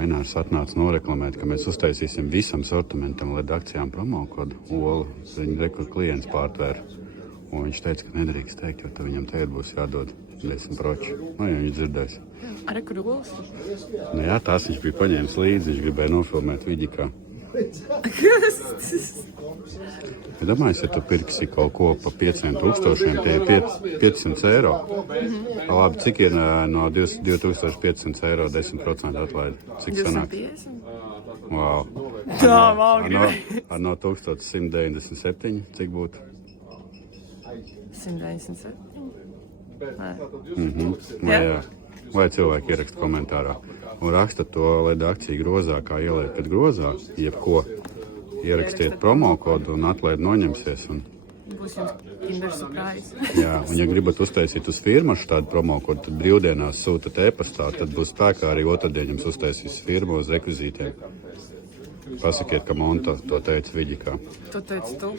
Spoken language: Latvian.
Ainārs atnāca noreklamēt, ka mēs uztaisīsim visam sortimentam LED akcijām promokodu olu. Viņa rekur klients pārtvēra. Un viņš teica, ka nedrīkst teikt, jo tad viņam te būs jādod 10%. Nu, ja viņi dzirdēs. Arī kur olas? Nu jā, tās viņš bija paņēmis līdzi, viņš gribēja nofilmēt vidikā. Ja domājies, ja tu pirksi kaut ko pa 5000, tie ir 500 eiro. Labi, cik ir no 2500 eiro 10% atlaidi? Cik sanāk? 250? Wow. Tā, wow, Ar no 1197, cik būtu? 197? Jā. Vai cilvēki ieraksta komentārā un raksta to LED akciju grozā, kā ieliekat grozā, jebko. Ierakstiet promokodu un atlaidi noņemsies. Un, Būs jums Kinder surprise. jā, un ja gribat uztaisīt uz firmašu tādu promokodu, tad brīvdienās sūtat e-pastā, tad būs spēkā arī otrdien jums uztaisīs firma uz rekvizītiem. Pasakiet, ka Monta to teica Viģikā. Tu teici tu?